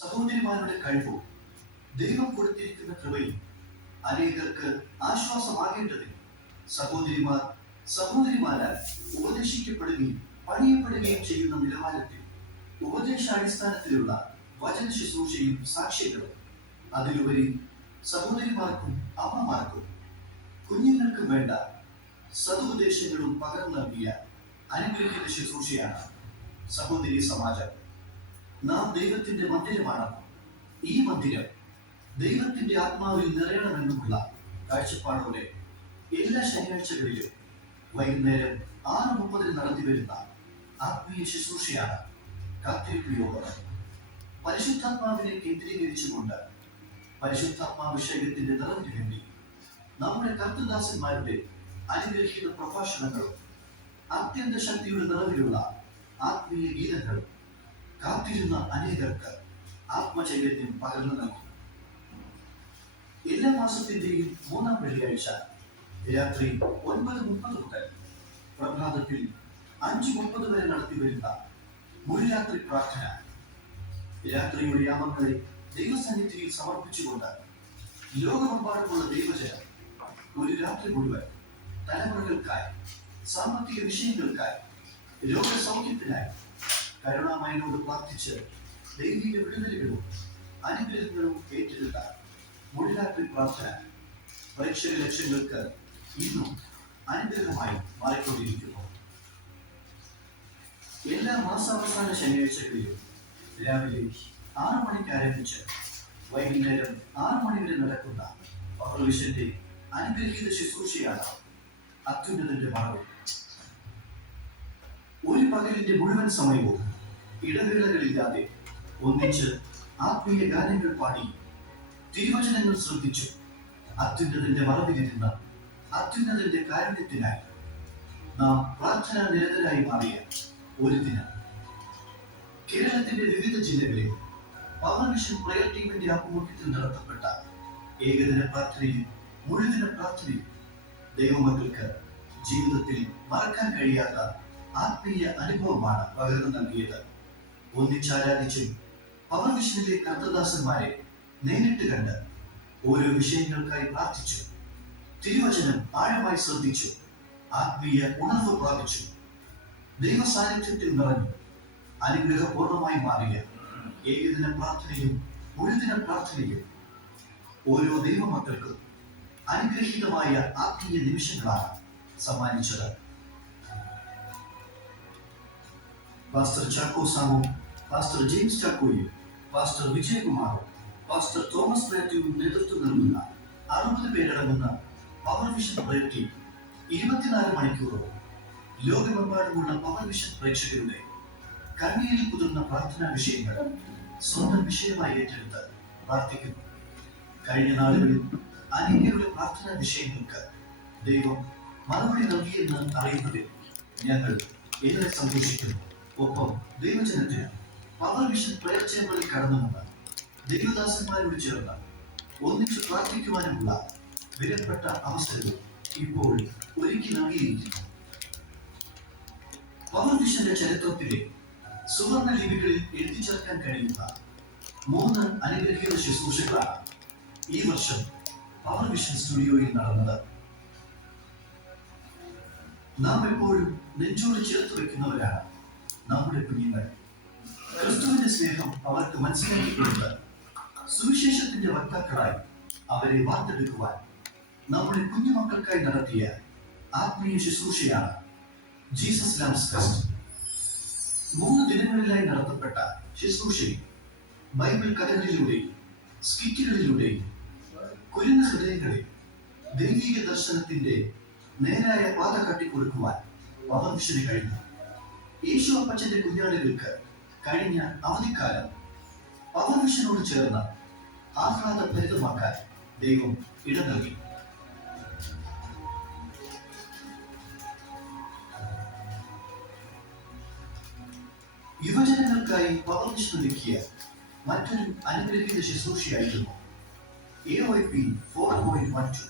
സഹോദരിമാരുടെ കഴിവും ദൈവം കൊടുത്തിരിക്കുന്ന കൃപയും അനേകർക്ക് ആശ്വാസമാകേണ്ടതിന് സഹോദരിമാർ സഹോദരിമാരാൽ ഉപദേശിക്കപ്പെടുകയും പണിയപ്പെടുകയും ചെയ്യുന്ന നിലവാരത്തിൽ ഉപദേശാടിസ്ഥാനത്തിലുള്ള വചന ശുശ്രൂഷയും സാക്ഷ്യങ്ങളും, അതിലുപരി സഹോദരിമാർക്കും അമ്മമാർക്കും കുഞ്ഞുങ്ങൾക്കും വേണ്ട സതുപദേശങ്ങളും പകർന്നു നൽകിയ അനുഗ്രഹിത ശുശ്രൂഷയാണ് സഹോദരി സമാജം. നാം ദൈവത്തിന്റെ മന്ദിരമാണ്. ഈ മന്ദിരം ദൈവത്തിന്റെ ആത്മാവിൽ നിറയണമെന്നുമുള്ള കാഴ്ചപ്പാടോടെ എല്ലാ ശനിയാഴ്ചകളിലും വൈകുന്നേരം 6:30 നടത്തി വരുന്ന ആത്മീയ ശുശ്രൂഷയാണ് കാത്തിരിപ്പ് യോഗം. പരിശുദ്ധാത്മാവിനെ കേന്ദ്രീകരിച്ചുകൊണ്ട് പരിശുദ്ധാത്മാഭിഷേകത്തിന്റെ നിറവിന് വേണ്ടി നമ്മുടെ കർത്തദാസന്മാരുടെ അനുഗ്രഹീത പ്രഭാഷണങ്ങളും അത്യന്ത ശക്തിയുടെ നിറവിലുള്ള ആത്മീയ ഗീതങ്ങളും കാത്തിരുന്ന അനേകർക്ക് ആത്മചൈതന്യം പകർന്നു നൽകും. എല്ലാ മാസത്തിന്റെയും 3-ാം വെള്ളിയാഴ്ച രാത്രി 9:30 മുതൽ പ്രഭാതത്തിൽ 5:30 വരെ നടത്തിവരുന്ന മുഴുരാത്രി പ്രാർത്ഥന, രാത്രിയുടെ യാമങ്ങളെ ദൈവസന്നിധിയിൽ സമർപ്പിച്ചുകൊണ്ട് ലോകമെമ്പാടുമുള്ള ദൈവജനം ഒരു രാത്രി മുഴുവൻ തലമുറകൾക്കായി, സാമ്പത്തിക വിഷയങ്ങൾക്കായി, രോഗസൗഖ്യത്തിനായി കരുണാമയനോട് പ്രാർത്ഥിച്ച് ദൈവിക വിടുതലുകളും അനുഗ്രഹങ്ങളും ഏറ്റെടുത്ത മുഴുരാത്രി പ്രാർത്ഥന പ്രേക്ഷക ലക്ഷ്യങ്ങൾക്ക് ഇന്നും അനുഗ്രഹമായി മാറിക്കൊണ്ടിരിക്കുന്നു. എല്ലാ മാസാവസാന ശനിയാഴ്ചകളിലും രാവിലെ 6 മണിക്ക് ആരംഭിച്ച് വൈകുന്നേരം 6 മണി വരെ നടക്കുന്ന പൗർവിഷന്റെ അനുഗ്രഹീത ശുശ്രൂഷയാണ് അത്യുന്നതന്റെ മറവ്. ഒരു പകലിന്റെ മുഴുവൻ സമയവും ഇടവേളകളില്ലാതെ ഒന്നിച്ച് ആത്മീയ ഗാനങ്ങൾ പാടി തിരുവചനങ്ങൾ ശ്രദ്ധിച്ചു അത്യുന്നതന്റെ മറവിലിരുന്ന അത്യുന്നതന്റെ കാരുണ്യത്തിനായി നാം പ്രാർത്ഥനാ നിരതരായി മാറിയ ഒരു ദിനം കേരളത്തിന്റെ വിവിധ ജില്ലകളിൽ പവർ വിഷൻ പ്രയർ ടീമിന്റെ ആഭിമുഖ്യത്തിൽ നടത്തപ്പെട്ട ഏകദിന പ്രാർത്ഥനയും മുഴുദിന പ്രാർത്ഥനയും ദൈവമക്കൾക്ക് ജീവിതത്തിൽ മറക്കാൻ കഴിയാത്ത ആത്മീയ അനുഭവമാണ് പകർന്നു നൽകിയത്. ഒന്നിച്ചാരാധിച്ചും പവർ വിഷനിലെ കർത്തദാസന്മാരെ നേരിട്ട് കണ്ട് ഓരോ വിഷയങ്ങൾക്കായി പ്രാർത്ഥിച്ചു, തിരുവചനം ആഴമായി ശ്രദ്ധിച്ചു, ആത്മീയ ഉണർവ് പ്രാപിച്ചു, ദൈവ സാന്നിധ്യത്തിൽ നിറഞ്ഞു അനുഗ്രഹപൂർണമായി മാറിയ ഏകദിന പ്രാർത്ഥനയും മുഴുദിന പ്രാർത്ഥനയും ഓരോ ദൈവമക്കൾക്കും അനുഗ്രഹീതമായ ആത്മീയ നിമിഷങ്ങളാണ് സമ്മാനിച്ചത്. പാസ്റ്റർ ചാക്കോ സാമും പാസ്റ്റർ ജെയിംസ് ചാക്കോയും പാസ്റ്റർ വിജയകുമാറും പാസ്റ്റർ തോമസ് മാത്യുവും നേതൃത്വം നൽകുന്ന 60 പേരടങ്ങുന്ന പവർ വിഷൻ പ്രയർ ടീം 24 മണിക്കൂറോളം ലോകമെമ്പാടുമുള്ള പവർ വിഷൻ പ്രേക്ഷകരുടെ കണ്ണീരിൽ കുതിർന്ന പ്രാർത്ഥനാ വിഷയങ്ങൾ സ്വന്തം വിഷയമായി ഏറ്റെടുത്ത് പ്രാർത്ഥിക്കുന്നു. കഴിഞ്ഞ നാളുകളിൽ അനേകരുടെ പ്രാർത്ഥനാ വിഷയങ്ങൾക്ക് ദൈവം മറുപടി നൽകിയെന്ന് അറിയുന്നതിൽ ഞങ്ങൾ ഏറെ സന്തോഷിക്കുന്നു. ഒപ്പം ദൈവജനത്തിന് പവർ വിഷൻ പ്രയർ ചേമ്പറിൽ കടന്നുവന്ന് ദൈവദാസന്മാരോട് ചേർന്ന് ഒന്നിച്ച് പ്രാർത്ഥിക്കുവാനുമുള്ള വിലപ്പെട്ട അവസരവും ഇപ്പോൾ ഒരുക്കി നൽകിയിരിക്കുന്നു. പവർ വിഷന്റെ ചരിത്രത്തിലെ സുവർണ ലിപികളിൽ എഴുതി ചേർക്കാൻ കഴിയുന്ന 3 അനുഗ്രഹീത ശുശ്രൂഷകളാണ് ഈ വർഷം പവർ വിഷൻ സ്റ്റുഡിയോയിൽ നടന്നത്. നാം എപ്പോഴും നെഞ്ചോട് ചേർത്ത് വെക്കുന്നവരാണ് നമ്മുടെ കുഞ്ഞുങ്ങൾ. ക്രിസ്തുവിന്റെ സ്നേഹം അവർക്ക് മനസ്സിലാക്കി കൊടുത്ത് സുവിശേഷത്തിന്റെ വക്താക്കളായി അവരെ വാർത്തെടുക്കുവാൻ നമ്മുടെ കുഞ്ഞുമക്കൾക്കായി നടത്തിയ ആത്മീയ ശുശ്രൂഷയാണ് ജീസസ് ലവ്സ് ഫെസ്റ്റ്. 3 ദിനങ്ങളിലായി നടത്തപ്പെട്ട ശുശ്രൂഷയിൽ ബൈബിൾ കഥകളിലൂടെയും സ്കിറ്റുകളിലൂടെയും കുരുന്ന ഹൃദയങ്ങളിൽ ദൈവിക ദർശനത്തിന്റെ നേരായ പാത കാട്ടിക്കൊടുക്കുവാൻ പവർ വിഷന് കഴിഞ്ഞു. യേശു അപ്പച്ചന്റെ കുഞ്ഞാടുകൾക്ക് കഴിഞ്ഞ അവധിക്കാലം പവർ വിഷനോട് ചേർന്ന് ആഹ്ലാദഭരിതമാക്കാൻ ദൈവം ഇട നൽകി. യുവജനങ്ങൾക്കായി പവർ വിഷൻ ഒരുക്കിയ മറ്റൊരു അനുഗ്രഹീത ശുശ്രൂഷയായിരുന്നു AOP 4.12.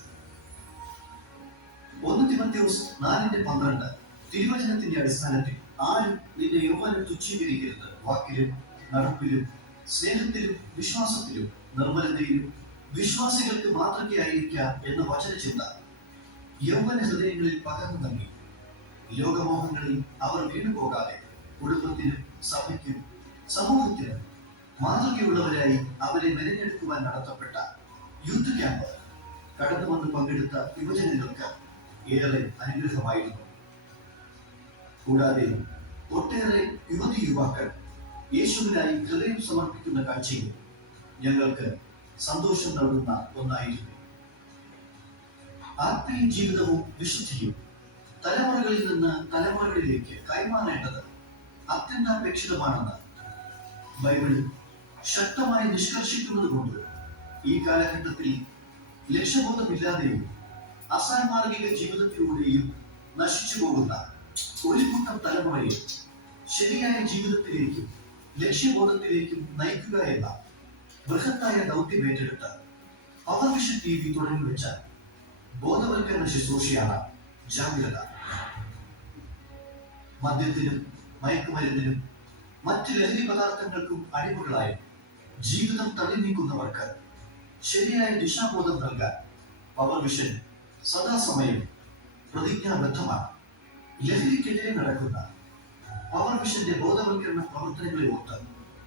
1 തിമോഥെയോസ് 4:12 തിരുവചനത്തിന്റെ അടിസ്ഥാനത്തിൽ ആരും നിന്റെ യൗവനം തുച്ഛീകരിക്കരുത്, വാക്കിലും നടപ്പിലും സ്നേഹത്തിലും വിശ്വാസത്തിലും നിർമ്മലതയിലും വിശ്വാസികൾക്ക് മാതൃകയായിരിക്കാം എന്ന വചനചിന്ത യൗവന ഹൃദയങ്ങളിൽ പകർന്നു നൽകി. ലോകമോഹങ്ങളിൽ അവർ വീണുപോകാതെ കുടുംബത്തിനും സഭയ്ക്കും സമൂഹത്തിനും മാതൃകയുള്ളവരായി അവരെ മെനഞ്ഞെടുക്കുവാൻ നടത്തപ്പെട്ട യൂത്ത് ക്യാമ്പ് കടന്നു വന്ന് പങ്കെടുത്ത യുവജനങ്ങൾക്ക് ഏറെ അനുഗ്രഹമായിരുന്നു. കൂടാതെ ഒട്ടേറെ യുവതി യുവാക്കൾ യേശുവിനായി ഹൃദയം സമർപ്പിക്കുന്ന കാഴ്ചയും ഞങ്ങൾക്ക് സന്തോഷം നൽകുന്ന ഒന്നായിരുന്നു. ആത്മീയ ജീവിതവും വിശുദ്ധിയും തലമുറകളിൽ നിന്ന് തലമുറകളിലേക്ക് കൈമാറേണ്ടത് അത്യന്താപേക്ഷിതമാണെന്ന് ബൈബിൾ ശക്തമായി നിഷ്കർഷിക്കുന്നത് കൊണ്ട് ഈ കാലഘട്ടത്തിൽ ലക്ഷ്യബോധമില്ലാതെയും അസാൻമാർഗിക ജീവിതത്തിലൂടെയും നശിച്ചു പോകുന്ന ഒരു കൂട്ടം തലമുറയെ ശരിയായ ജീവിതത്തിലേക്കും ലക്ഷ്യബോധത്തിലേക്കും നയിക്കുക എന്ന ബൃഹത്തായ ദൗത്യം ഏറ്റെടുത്ത് പവർ വിഷൻ TV തുടങ്ങി വെച്ച ബോധവൽക്കരണ ശുശ്രൂഷയാണ് ജാഗ്രത. മദ്യത്തിനും മയക്കുമരുന്നിനും മറ്റ് ലഹരി പദാർത്ഥങ്ങൾക്കും അടിമകളായി ജീവിതം തള്ളി നീക്കുന്നവർക്ക് ശരിയായ ദിശാബോധം നൽകാൻ പവർ വിഷൻ സദാസമയം പ്രതിജ്ഞാബദ്ധമാണ്. ലഹരിക്കെതിരെ നടക്കുന്ന പവർ വിഷന്റെ ബോധവൽക്കരണ പ്രവർത്തനങ്ങളെ ഓർത്ത്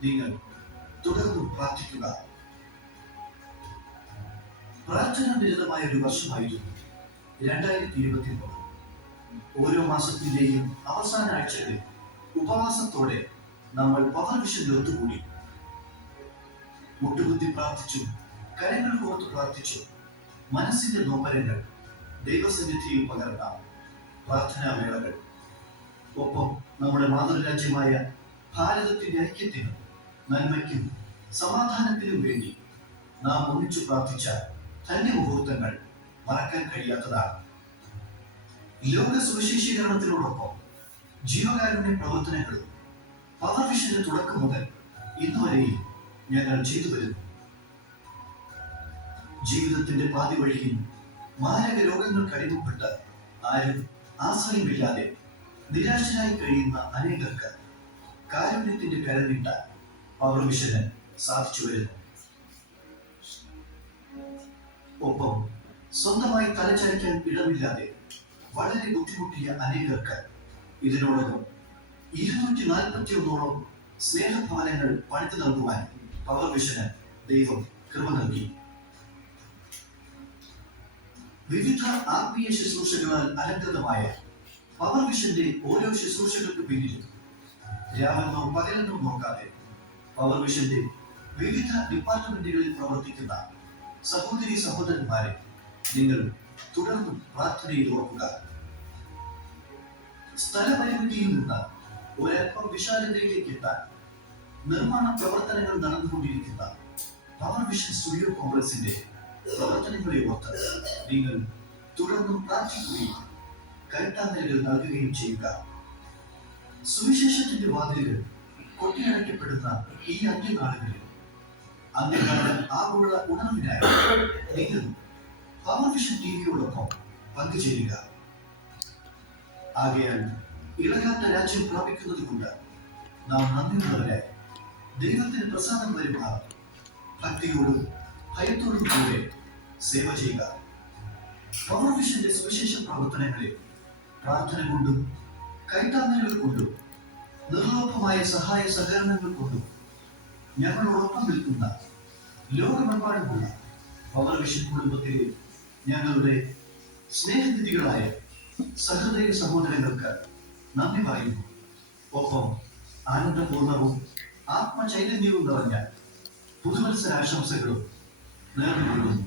നിങ്ങൾ തുടർന്നും പ്രാർത്ഥിക്കുക. പ്രാർത്ഥനാ നിരതമായ ഒരു വർഷമായിരുന്നു 2023. ഓരോ മാസത്തിന്റെയും അവസാന ആഴ്ചകളിൽ ഉപവാസത്തോടെ നമ്മൾ പവർ വിഷനിൽ ഒത്തുകൂടി മുട്ടുകുത്തി പ്രാർത്ഥിച്ചു, കരങ്ങൾ കോർത്ത് പ്രാർത്ഥിച്ചു, മനസ്സിന്റെ നോമ്പരങ്ങൾ ദൈവസന്നിധിയിൽ പകർന്ന പ്രാർത്ഥനാ വേളകൾ. ഒപ്പം നമ്മുടെ മാതൃരാജ്യമായ ഭാരതത്തിന്റെ ഐക്യത്തിനും നന്മയ്ക്കും സമാധാനത്തിനും വേണ്ടി നാം ഒന്നിച്ചു പ്രാർത്ഥിച്ച ധന്യമുഹൂർത്തങ്ങൾ മറക്കാൻ കഴിയാത്തതാണ്. ലോക സുവിശേഷീകരണത്തിനോടൊപ്പം ജീവകാരുണ്യ പ്രവർത്തനങ്ങളും പവർ വിഷന്റെ തുടക്കം മുതൽ ഇന്നുവരെയും ഞങ്ങൾ ചെയ്തു വരുന്നു. ജീവിതത്തിന്റെ പാതി വഴിയിൽ മാരക രോഗങ്ങൾക്ക് അടിമപ്പെട്ട് ആരും ആശ്രയമില്ലാതെ നിരാശരായി കഴിയുന്ന അനേകർക്ക് കാരുണ്യത്തിന്റെ കരനീട്ടാൻ പവർ വിഷന് സാധിച്ചു വരുന്നു. ഒപ്പം സ്വന്തമായി തലചായ്ക്കാൻ ഇടമില്ലാതെ വളരെ ബുദ്ധിമുട്ടിയ അനേകർക്ക് ഇതിനോടകം 241 സ്നേഹഭവനങ്ങൾ പണിതു നൽകുവാൻ പവർ വിഷന് ദൈവം കൃപ നൽകി. വിവിധ ആത്മീയ ശുശ്രൂഷകളാൽ അലങ്കൃതമായ പവർ വിഷന്റെ ഓരോ ശുശ്രൂഷകൾക്ക് പിന്നിലും രാമെന്നോ പകലെന്നോ നോക്കാതെ പവർ വിഷന്റെ വിവിധ ഡിപ്പാർട്ട്മെന്റുകളിൽ പ്രവർത്തിക്കുന്ന സഹോദരി സഹോദരന്മാരെ നിങ്ങൾ തുടർന്നും പ്രാർത്ഥനയിൽ ഓർക്കുക. സ്ഥലപരിമിതിയിൽ നിന്ന് ഒരൽപ്പം വിശാലതയിലേക്ക് എത്താൻ നിർമ്മാണ പ്രവർത്തനങ്ങൾ നടന്നുകൊണ്ടിരിക്കുന്ന പവർ വിഷൻ സ്റ്റുഡിയോ കോംപ്ലക്സിന്റെ പ്രവർത്തനങ്ങളെ ഓർത്ത് നിങ്ങൾ തുടർന്നും പ്രാർത്ഥിക്കുകയും കൈത്താങ്ങലുകൾ നൽകുകയും ചെയ്യുക. സുവിശേഷത്തിന്റെ വാതിലുകൾ കൊട്ടിയടയ്ക്കപ്പെടുന്ന ഈ അന്ത്യനാളുകളിൽ അന്ത്യകാല ആഗോള ഉണർവിനായി നിങ്ങൾ പവർ വിഷൻ TVയോടൊപ്പം പങ്കുചേരുക. ആകയാൽ ഇളകാത്ത രാജ്യം പ്രാപിക്കുന്നത് കൊണ്ട് നാം നന്ദിയുള്ളവരായി ദൈവത്തിന് പ്രസാദം വരുമാർ ഭക്തിയോടും ഭയത്തോടും കൂടെ സേവ ചെയ്യുക. പവർ വിഷന്റെ സുവിശേഷ പ്രവർത്തനങ്ങളെ പ്രാർത്ഥന കൊണ്ടും കൈത്താങ്ങലുകൾ കൊണ്ടും നിർലോഭമായ സഹായ സഹകരണങ്ങൾ കൊണ്ടും ഞങ്ങളോടൊപ്പം നിൽക്കുന്ന ലോകമെമ്പാടുമുള്ള പവർ വിഷൻ കുടുംബത്തിലെ ഞങ്ങളുടെ സ്നേഹനിധികളായ സഹൃദയ സഹോദരങ്ങൾക്ക് നന്ദി പറയുന്നു. ഒപ്പം ആനന്ദപൂർണവും ആത്മചൈതന്യവും നിറഞ്ഞ പുതുവത്സരാശംസകളും നേർന്നുകൊള്ളുന്നു.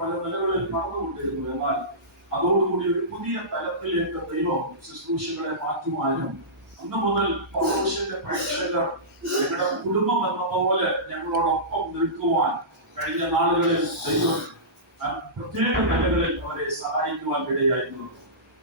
പല നിലകളിൽ നടന്നുകൊണ്ടിരുന്നു. എന്നാൽ അതോടുകൂടി ഒരു പുതിയ തലത്തിലേക്ക് ദൈവം ശുശ്രൂഷകളെ മാറ്റുവാനും അന്ന് മുതൽ പൗലോസിന്റെ പ്രേക്ഷകർ ഞങ്ങളുടെ കുടുംബം എന്ന പോലെ ഞങ്ങളോടൊപ്പം നിൽക്കുവാൻ കഴിഞ്ഞ നാളുകളിൽ ദൈവം പ്രത്യേക നിലകളിൽ അവരെ സഹായിക്കുവാൻ ഇടയായിരുന്നു.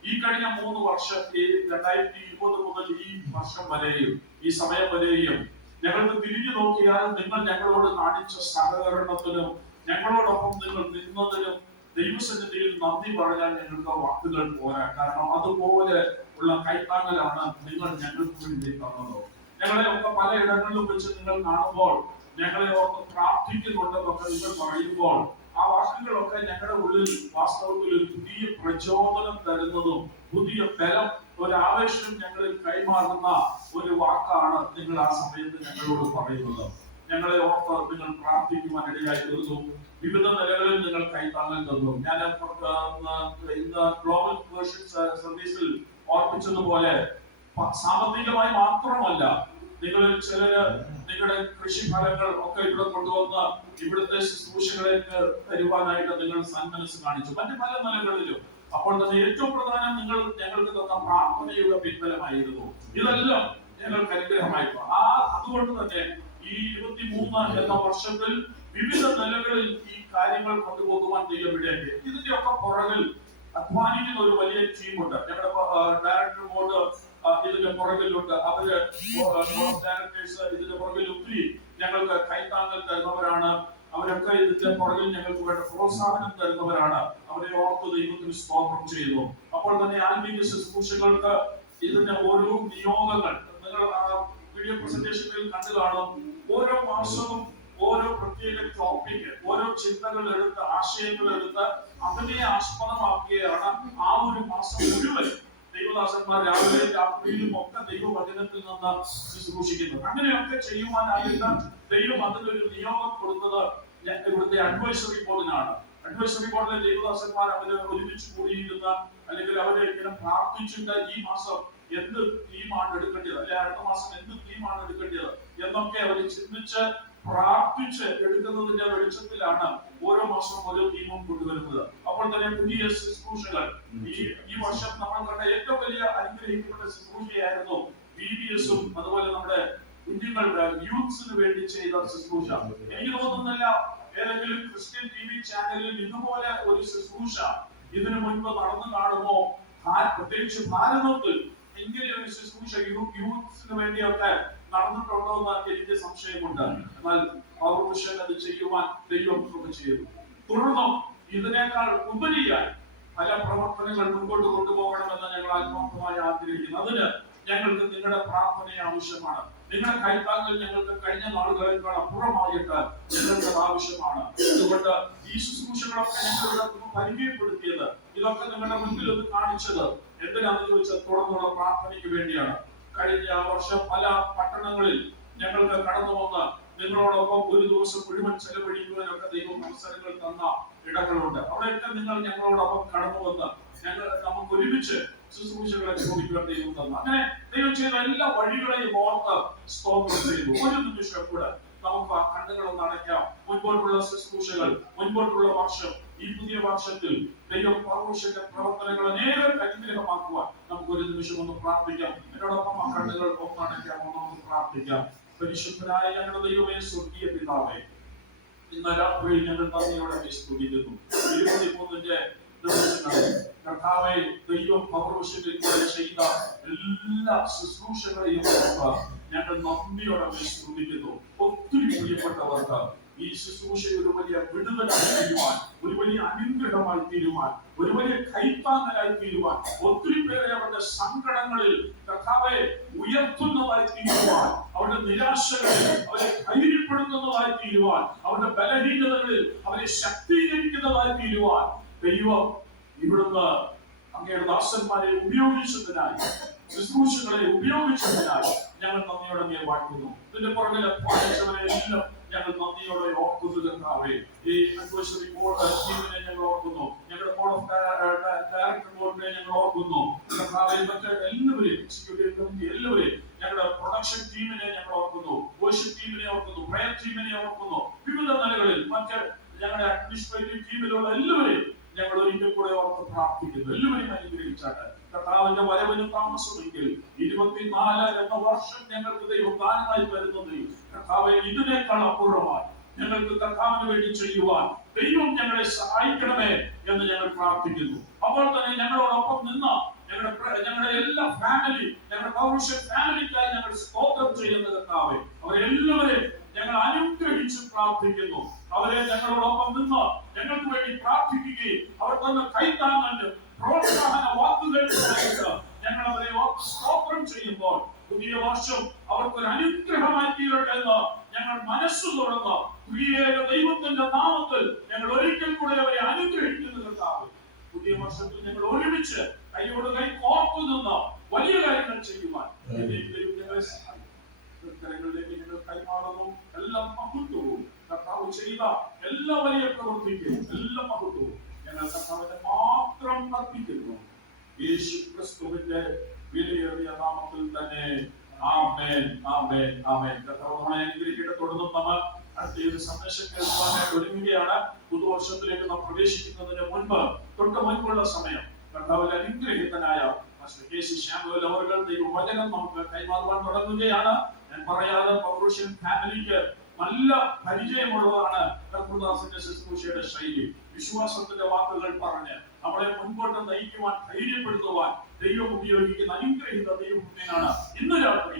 ഈ കഴിഞ്ഞ 3 വർഷം 2020 മുതൽ ഈ വർഷം വരെയും ഈ സമയം വരെയും ഞങ്ങൾക്ക് തിരിഞ്ഞു നോക്കിയാൽ നിങ്ങൾ ഞങ്ങളോട് കാണിച്ച സഹകരണത്തിനും ഞങ്ങളോടൊപ്പം നിങ്ങൾ നിന്നതിനും ദൈവസന്നിധിയിൽ നന്ദി പറയാൻ ഞങ്ങൾക്ക് വാക്കുകൾ പോരാ. കാരണം അതുപോലെ ഉള്ള കൈത്താങ്ങലാണ് നിങ്ങൾ ഞങ്ങൾക്ക് വേണ്ടി തന്നത്. ഞങ്ങളെ ഒക്കെ പലയിടങ്ങളിലും വെച്ച് നിങ്ങൾ കാണുമ്പോൾ ഞങ്ങളെ ഓർത്ത് പ്രാർത്ഥിക്കുന്നുണ്ടെന്നൊക്കെ നിങ്ങൾ പറയുമ്പോൾ ആ വാക്കുകളൊക്കെ ഞങ്ങളുടെ ഉള്ളിൽ വാസ്തവത്തിൽ ഒരു പുതിയ പ്രചോദനം തരുന്നതും പുതിയ ബലം ഒരു ആവേശം ഞങ്ങളിൽ കൈമാറുന്ന ഒരു വാക്കാണ് നിങ്ങൾ ആ സമയത്ത് ഞങ്ങളോട് പറയുന്നത്. ഞങ്ങളെ ഓർത്ത് നിങ്ങൾ പ്രാർത്ഥിക്കുവാൻ ഇടയായി തീർന്നു. വിവിധ നിലകളിൽ നിങ്ങൾ കൈത്താങ്ങൽ തന്നു. ഞാൻ ഇന്ന് ഗ്ലോബൽ വേർഷൻ സർവീസിൽ ഓർപ്പിച്ചതുപോലെ സാമ്പത്തികമായി മാത്രമല്ല, നിങ്ങളിൽ ചിലര് നിങ്ങളുടെ കൃഷിഫലങ്ങൾ ഒക്കെ ഇവിടെ കൊണ്ടുവന്ന് ഇവിടുത്തെ ശുശ്രൂഷകളേക്ക് തരുവാനായിട്ട് നിങ്ങൾ സന്മനസ് കാണിച്ചു, മറ്റു പല നിലകളിലും. അപ്പോൾ തന്നെ ഏറ്റവും പ്രധാനം നിങ്ങൾ ഞങ്ങൾക്ക് തന്ന പ്രാർത്ഥനയുടെ പിൻബലമായിരുന്നു. ഇതെല്ലാം ഞങ്ങൾക്ക് അനുഗ്രഹമായിരുന്നു. അതുകൊണ്ട് തന്നെ ഈ 23 എന്ന വർഷത്തിൽ വിവിധ നിലകളിൽ ഈ കാര്യങ്ങൾ കൊണ്ടുപോകുവാൻ ദൈവം ഇടയാക്കി. ഇതിന്റെ ഒക്കെ പുറകിൽ അധ്വാനിക്കുന്ന ഒരു വലിയ ടീമുണ്ട്. ഞങ്ങളുടെ ഡയറക്ടർ ബോർഡ് ഇതിന്റെ പുറകിലുണ്ട്. അവര് ഡയറക്ടേഴ്സ് ഇതിന്റെ പുറകിൽ ഒത്തിരി ഞങ്ങൾക്ക് കൈത്താങ്ങൽ തരുന്നവരാണ്. അവരൊക്കെ ഇതിന്റെ പുറകിൽ ഞങ്ങൾക്ക് വേണ്ട പ്രോത്സാഹനം തരുന്നവരാണ്. അവരെ ഓർത്ത് ദൈവത്തിന് സ്തോത്രം ചെയ്യുന്നു. അപ്പോൾ തന്നെ ആത്മീയ ശുശ്രൂഷകൾക്ക് ഇതിന്റെ ഓരോ നിയോഗങ്ങൾ നിങ്ങൾ വീഡിയോ പ്രസന്റേഷനിൽ കണ്ടു കാണും. ഓരോ മാസവും ഓരോ പ്രത്യേക ടോപ്പിക്, ഓരോ ചിന്തകൾ എടുത്ത് ആശയങ്ങൾ എടുത്ത് അതിനെ ആസ്പദമാക്കിയാണ് ആ ഒരു മാസം മുഴുവൻ ദൈവദാസന്മാർ രാവിലെ രാത്രിയിലും ഒക്കെ ദൈവവചനത്തിൽ നിന്ന് ശുശ്രൂഷിക്കുന്നു. അങ്ങനെയൊക്കെ ചെയ്യുവാനായിട്ട് ദൈവം അതിനൊരു നിയോഗം കൊടുത്തത് ഇവിടുത്തെ അഡ്വൈസറി ബോർഡിനാണ്. അഡ്വൈസറി ബോർഡിലെ ദൈവദാസന്മാർ അവര് ഒരുമിച്ച് കൂടിയിരുന്ന അല്ലെങ്കിൽ അവരെ ഇങ്ങനെ പ്രാർത്ഥിച്ചിട്ട് ഈ മാസം എന്ത് തീമാണ് എടുക്കേണ്ടത്, അല്ലെ അടുത്ത മാസം എന്ത് തീമാണ് എടുക്കേണ്ടത് എന്നൊക്കെ അവർ ചിന്തിച്ച് പ്രാർത്ഥിച്ച് എടുക്കുന്നതിന്റെ വെളിച്ചത്തിലാണ് ഓരോ മാസവും ഓരോ തീമും കൊണ്ടുവരുന്നത്. അപ്പോൾ തന്നെ പുതിയ ശുശ്രൂഷകൾ ഈ വർഷം നമ്മൾ കണ്ട ഏറ്റവും വലിയ അനുഗ്രഹിക്കപ്പെട്ട ശുശ്രൂഷയായിരുന്നു BBS-ഉം അതുപോലെ നമ്മുടെ കുഞ്ഞുങ്ങളുടെ യൂത്ത്സിന് വേണ്ടി ചെയ്ത ശുശ്രൂഷ. എനിക്ക് തോന്നുന്നില്ല ഏതെങ്കിലും ക്രിസ്ത്യൻ TV ചാനലിൽ ഇതുപോലെ ഒരു ശുശ്രൂഷ ഇതിനു മുൻപ് നടന്നു കാണുമോ. പ്രത്യേകിച്ച് ഭാരതത്തിൽ ഇങ്ങനെ ഒരു ശുശ്രൂഷ യൂത്ത്സിന് വേണ്ടിയൊക്കെ നടന്നിട്ടുണ്ടോ എന്ന് എനിക്ക് സംശയമുണ്ട്. എന്നാൽ പൗർഷൻ അത് ചെയ്യുവാൻ ദൈവം കൃപ ചെയ്തു. തുടർന്നും ഇതിനേക്കാൾ ഉപരിയായി പല പ്രവർത്തനങ്ങൾ മുൻപോട്ട് കൊണ്ടുപോകണമെന്ന് ഞങ്ങൾ ആത്മാർത്ഥമായി ആഗ്രഹിക്കുന്നു. അതിന് ഞങ്ങൾക്ക് നിങ്ങളുടെ പ്രാർത്ഥന ആവശ്യമാണ്. നിങ്ങളുടെ കൈത്താങ്ങൽ ഞങ്ങൾക്ക് കഴിഞ്ഞ നാളുകളേക്കാൾ അപ്പുറമായിട്ട് ഞങ്ങൾക്ക് ആവശ്യമാണ്. അതുകൊണ്ട് ഈ ശുശ്രൂഷകളൊക്കെ ഞങ്ങളുടെ പരിചയപ്പെടുത്തിയത്, ഇതൊക്കെ നിങ്ങളുടെ മുൻപിൽ ഒന്ന് കാണിച്ചത് എന്തിനാണെന്ന് ചോദിച്ചാൽ തുടർന്നുള്ള പ്രാർത്ഥനയ്ക്ക് വേണ്ടിയാണ്. കഴിഞ്ഞ വർഷം പല പട്ടണങ്ങളിൽ ഞങ്ങൾക്ക് കടന്നു വന്ന് നിങ്ങളോടൊപ്പം ഒരു ദിവസം മുഴുവൻ ചെലവഴിക്കുവാനൊക്കെ ദൈവം അവസരങ്ങൾ തന്ന ഇടങ്ങളുണ്ട്. അവിടെയൊക്കെ നിങ്ങൾ ഞങ്ങളോടൊപ്പം കടന്നു വന്ന് നമുക്ക് ഒരുമിച്ച് ശുശ്രൂഷകളെ ചോദിക്കുവാൻ ദൈവം തന്നു. അങ്ങനെ ദൈവം ചെയ്ത എല്ലാ വഴികളെയും ഓർത്ത് സ്തോത്രം ചെയ്തു. ഒരു നിമിഷം കൂടെ നമുക്ക് ആ കണ്ണുകളൊന്ന് അടയ്ക്കാം. മുൻപോട്ടുള്ള ശുശ്രൂഷകൾ, മുൻപോട്ടുള്ള വർഷം, ഈ പുതിയ വർഷത്തിൽ ദൈവം പൗർഷന്റെ പ്രവർത്തനങ്ങൾ അനേകം അനുഗ്രഹമാക്കുവാൻ നമുക്ക് ഒരു നിമിഷം ഒന്ന് പ്രാർത്ഥിക്കാം. എന്നോടൊപ്പം ആ കണ്ണുകൾ ഒന്ന് അടയ്ക്കാം, നമുക്ക് പ്രാർത്ഥിക്കാം. പരിശുദ്ധനായ ഞങ്ങളുടെ ദൈവമേ, സ്വർഗീയ പിതാവേ, ഇന്ന് രാത്രിയിൽ ഞങ്ങൾ നന്ദിയോടെ സ്തുതിക്കുന്നു. 23-ന്റെ ദിവസങ്ങളിൽ കർത്താവേ, ദൈവം പൗർഷത്തിൽ ചെയ്ത എല്ലാ ശുശ്രൂഷകളെയും ഞങ്ങൾ നന്ദിയോടെ സ്തുതിക്കുന്നു. ഒത്തിരി പ്രിയപ്പെട്ടവർക്ക് ഈ ശുശ്രൂഷ ഒരു വലിയ വിടുതലായി തീരുവാൻ, ഒരു വലിയ അനുഗ്രഹമായി തീരുവാൻ, ഒരു വലിയ കൈത്താങ്ങലായി തീരുവാൻ, ഒത്തിരി പേരെ അവരുടെ സങ്കടങ്ങളിൽ കർത്താവെ ഉയർത്തുന്നതായി തീരുവാൻ, അവരുടെ നിരാശകളിൽ അവരെ ധൈര്യപ്പെടുത്തുന്നതായി തീരുവാൻ, അവരുടെ ബലഹീനതകളിൽ അവരെ ശക്തീകരിക്കുന്നതായി തീരുവാൻ ദൈവം ഇവിടുന്ന് അങ്ങയുടെ ദാസന്മാരെ ഉപയോഗിച്ചതിനായി, ശുശ്രൂഷകളെ ഉപയോഗിച്ചതിനായി ഞങ്ങൾ നന്ദിയോടെ അങ്ങയെ വാഴ്ത്തുന്നു. ഇതിന്റെ പുറകിൽ അധ്വാനിച്ചവരെ എല്ലാം ഞങ്ങൾ നന്ദിയോടെ ഓർക്കുന്നു കർത്താവേ. ഈ അഡ്വൈസറി ബോർഡ് ടീമിനെ ഞങ്ങൾ ഓർക്കുന്നു, ഞങ്ങളുടെ ബോർഡ് ഓഫ് ഡയറക്ടർ ബോർഡിനെ ഞങ്ങൾ ഓർക്കുന്നു കർത്താവേ. മറ്റ് എല്ലാവരെയും, എക്സിക്യൂട്ടീവ് കമ്മിറ്റി എല്ലാവരെയും, ഞങ്ങളുടെ പ്രൊഡക്ഷൻ ടീമിനെ ഞങ്ങൾ ഓർക്കുന്നു, വർഷിപ്പ് ടീമിനെ ഓർക്കുന്നു, പ്രയർ ടീമിനെ ഓർക്കുന്നു. വിവിധ നിലകളിൽ മറ്റ് ഞങ്ങളുടെ അഡ്മിനിസ്ട്രേറ്റീവ് ടീമിലുള്ള എല്ലാവരെയും ഞങ്ങൾ ഒരിക്കൽ കൂടെ ഓർത്ത് പ്രാർത്ഥിക്കുന്നു. എല്ലാവരെയും അനുഗ്രഹിച്ചാട്ടെ. കർത്താവിന്റെ വരവിന് താമസമെങ്കിൽ 24 എന്ന വർഷം ഞങ്ങൾക്ക് ദൈവം ദാനമായി വരുന്നത് കർത്താവെ ഇതിനേക്കാൾ അപൂർവമായി ഞങ്ങൾക്ക് കർത്താവിന് വേണ്ടി ചെയ്യുവാൻ ദൈവം ഞങ്ങളെ സഹായിക്കണമേ എന്ന് ഞങ്ങൾ പ്രാർത്ഥിക്കുന്നു. അപ്പോൾ തന്നെ ഞങ്ങളോടൊപ്പം നിന്ന ഞങ്ങളുടെ എല്ലാ ഫാമിലി, ഞങ്ങളുടെ പൗരുഷൻ ഫാമിലിക്കായി ഞങ്ങൾ സ്തോത്രം ചെയ്യുന്ന കർത്താവെ അവരെല്ലാവരെയും ഞങ്ങൾ അനുഗ്രഹിച്ച് പ്രാർത്ഥിക്കുന്നു. അവരെ ഞങ്ങളോടൊപ്പം നിന്ന് ഞങ്ങൾക്ക് വേണ്ടി പ്രാർത്ഥിക്കുകയും അവർ തന്ന കൈത്താങ്ങലിന് പ്രോത്സാഹന വാക്കുകൾ ഞങ്ങൾ അവരെ സ്തോത്രം ചെയ്യുമ്പോൾ പുതിയ വർഷം അവർക്കൊരു അനുഗ്രഹമായി തീരട്ടെ എന്ന് ഞങ്ങൾ മനസ്സു തുറന്ന് പ്രിയേക ദൈവത്തിന്റെ നാമത്തിൽ ഞങ്ങൾ ഒരിക്കൽ കൂടെ അവരെ അനുഗ്രഹിക്കുന്നു കർത്താവ്. പുതിയ വർഷത്തിൽ ഞങ്ങൾ ഒരുമിച്ച് കൈയോട് കൈ കോർത്തു നിന്ന് വലിയ കാര്യങ്ങൾ ചെയ്യുവാൻ ഞങ്ങളെ സഹായിക്കും. കരങ്ങളിലേക്ക് ഞങ്ങൾ കൈമാറുന്നു. എല്ലാ മഹത്വവും കർത്താവ് ചെയ്ത എല്ലാ വലിയ പ്രവൃത്തിക്കും എല്ലാ മഹത്വവും ഞങ്ങൾ കർത്താവിനെ മാത്രം അർപ്പിക്കുന്നു. യേശു ക്രിസ്തുവിന്റെ വിലയേറിയ നാമത്തിൽ തന്നെ ആമേൻ, ആമേൻ, ആമേൻ. കർത്താവ് നമ്മളെ അനുഗ്രഹിക്കട്ടെ. തുടർന്നും നമ്മൾ അടുത്ത സന്ദേശം കേൾക്കുവാനായിട്ട് ഒരുങ്ങുകയാണ്. പുതുവർഷത്തിലേക്ക് നാം പ്രവേശിക്കുന്നതിന് മുൻപുള്ള സമയം കർത്താവിൽ അനുഗ്രഹീതനായ ശ്യാമുവൽ അവർ ദൈവവചനം നമുക്ക് കൈമാറുവാൻ തുടങ്ങുകയാണ്. ഞാൻ പറയാതെ പൗരുഷൻ ഫാമിലിക്ക് നല്ല പരിചയമുള്ളതാണ് കർത്തൃദാസന്റെ ശുശ്രൂഷയുടെ ശൈലി. വിശ്വാസത്തിന്റെ വാക്കുകൾ പറഞ്ഞ് നമ്മളെ മുൻപോട്ട് നയിക്കുവാൻ, ധൈര്യപ്പെടുത്തുവാൻ ദൈവം ഉപയോഗിക്കുന്ന അനുഗ്രഹീത ദൈവമാണ്. ഇന്ന് രാത്രി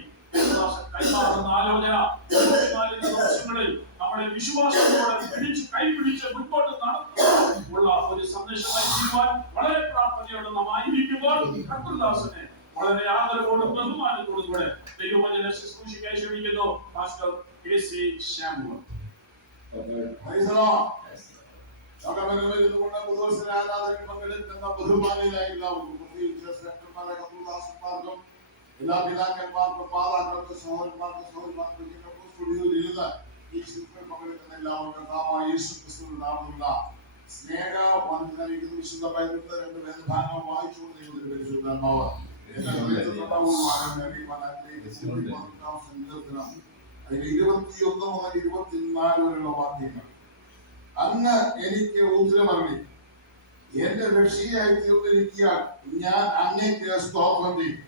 കൈമാറുന്ന ആലോചന 24 ദിവസങ്ങളിൽ നമ്മളെ വിശ്വാസത്തോടെ കൈപിടിച്ച് മുൻപോട്ട് നടത്തുവാനുള്ള ഒരു സന്ദേശമായി ചെയ്യുവാൻ വളരെ പ്രാർത്ഥനയോടെ നാം ആയിരിക്കുമ്പോൾ കർത്തൃദാസനെ വളരെ ആദരവോടും ബഹുമാനത്തോടും കൂടെ ദൈവവചന ശുശ്രൂഷയ്ക്കായി ക്ഷണിക്കുന്നു. Pastor KC ശ്യാമുവൽ. പുതുവർഷ ആരാധനയിൽ പങ്കെടുക്കുന്ന ബഹുമാനികളായിട്ടുള്ള എല്ലാ പിതാക്കന്മാർക്കും മാതാക്കൾക്കും സഹോദരന്മാർക്കും സഹോദരന്മാർക്കും സ്റ്റുഡിയോയിൽ ഇരുന്ന് ഈ ശുശ്രൂഷയിൽ പങ്കെടുക്കുന്ന എല്ലാവർക്കും യേശു ക്രിസ്തുവിന്റെ നാമത്തിലുള്ള സ്നേഹ വന്ദനം അറിയിക്കുന്നു. വിശുദ്ധ ബൈബിളിലെ 2 വേദഭാഗങ്ങൾ വായിച്ചുകൊണ്ട് ദൈവത്തിന്റെ പരിശുദ്ധാത്മാവ് അതിന് 21 മുതൽ 24 വരെയുള്ള വാക്യങ്ങൾ. അങ്ങ് എനിക്ക് ഉത്തരമരുളി, എന്റെ രക്ഷയായി തീർന്നിരിക്കാൻ ഞാൻ അങ്ങേക്ക് സ്തോത്രം ചെയ്യും.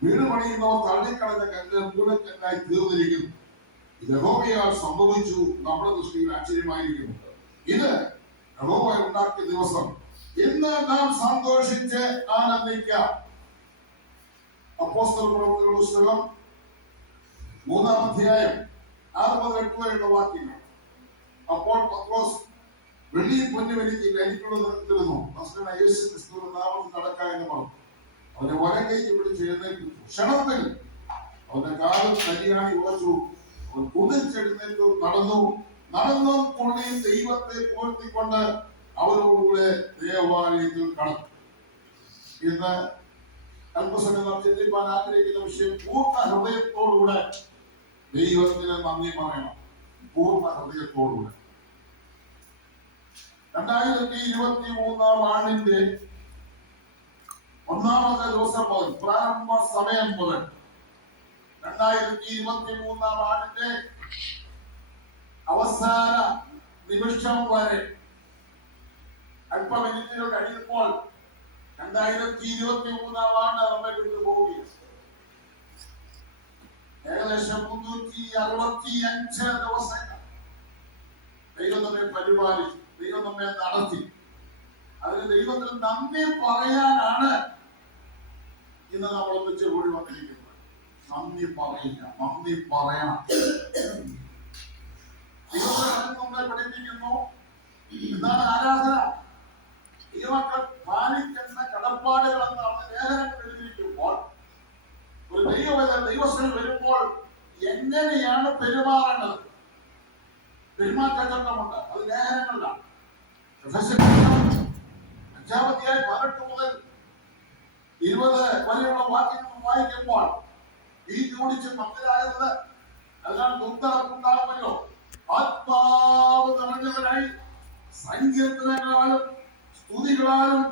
വീട് പണിയുന്നവർ തള്ളിക്കളഞ്ഞ കല്ല് മൂലക്കല്ലായി തീർന്നിരിക്കുന്നു. യഹോവയാൽ സംഭവിച്ചു, നമ്മുടെ ദൃഷ്ടിയിൽ ആശ്ചര്യമായിരിക്കുന്നു. ഇത് യഹോവ ഉണ്ടാക്കിയ ദിവസം, ഇന്ന് നാം സന്തോഷിച്ച് ആനന്ദിക്കാം. അപ്പോസ്തലപ്രവൃത്തികളുടെ പുസ്തകം 3-ാം അധ്യായം 6-8 വരെയുള്ള വാക്യങ്ങൾ. അപ്പോൾ പത്രോസ്, വെള്ളിയും പൊന്നും എനിക്കുള്ള നിറത്തിലിരുന്നു, യേശു ക്രിസ്തുവിന്റെ നാമത്തിൽ നടക്കാം എന്ന് പറഞ്ഞു. അവനെ വലങ്കൈക്ക് പിടിച്ച് എഴുന്നേൽപ്പിച്ചു. ക്ഷണത്തിൽ അവന്റെ കാലിൽ കരിയാണി ഉറച്ചു. അവൻ കുതിച്ചെഴുന്നേറ്റ് നടന്നു കൊള്ളിയും ദൈവത്തെ പുകഴ്ത്തിക്കൊണ്ട് അവരോടുകൂടെ ദേവാലയത്തിൽ കടന്നു. ഇന്ന് അല്പസമയം നാം ചിന്തിപ്പാൻ ആഗ്രഹിക്കുന്ന വിഷയം പൂർണ്ണ ഹൃദയത്തോടുകൂടെ ദൈവത്തിന് നന്ദി പറയണം. പൂർണ്ണ ഹൃദയത്തോടുകൂടെ 2023 ആണ്ടിന്റെ 1-ാമത്തെ ദിവസം മുതൽ, പ്രാരംഭ സമയം മുതൽ 2023 ആണ്ടിന്റെ അവസാന നിമിഷം വരെ അല്പമിനിറ്റുകൾ കഴിയുമ്പോൾ 2023 ആണ്ട് നമ്മെ വിട്ടു പോവുകയാണ്. ഏകദേശം 365 ദിവസങ്ങൾ ദൈവം നമ്മെ പരിപാലിച്ചു, ദൈവം നമ്മെ നടത്തി. അതിന് ദൈവത്തിന് നന്ദി പറയാനാണ് ഇന്ന് നമ്മൾ ഒന്നിച്ച് കൂടി വന്നിരിക്കുന്നത്. നന്ദി പറയില്ല, നന്ദി പറയണം. ദൈവത്തിന് നമ്മളെ പഠിപ്പിക്കുന്നു. എന്താണ് ആരാധന? ദൈവമക്കൾ പാലിക്കുന്ന കടപ്പാടുകൾ എന്നാണ് ലേഖനങ്ങൾ എഴുതിയിരിക്കുമ്പോൾ, ഒരു ദൈവസ്ഥയിൽ വരുമ്പോൾ എങ്ങനെയാണ് പെരുമാറേണ്ടത്? പെരുമാറ്റച്ചട്ടമുണ്ട്, അത് ലേഖനങ്ങളിലാണ്. 5-ാമധ്യായം 18 മുതൽ 20 വരെയുള്ള വാക്യങ്ങൾ വായിക്കുമ്പോൾ ഈ കുടിച്ച് മക്കളായത് അതിനാൽ ദുർഘടമുണ്ടാകുമല്ലോ. ആത്മാവ് നിറഞ്ഞവരായി സങ്കീർത്തനങ്ങളാലും സ്തുതികളാലും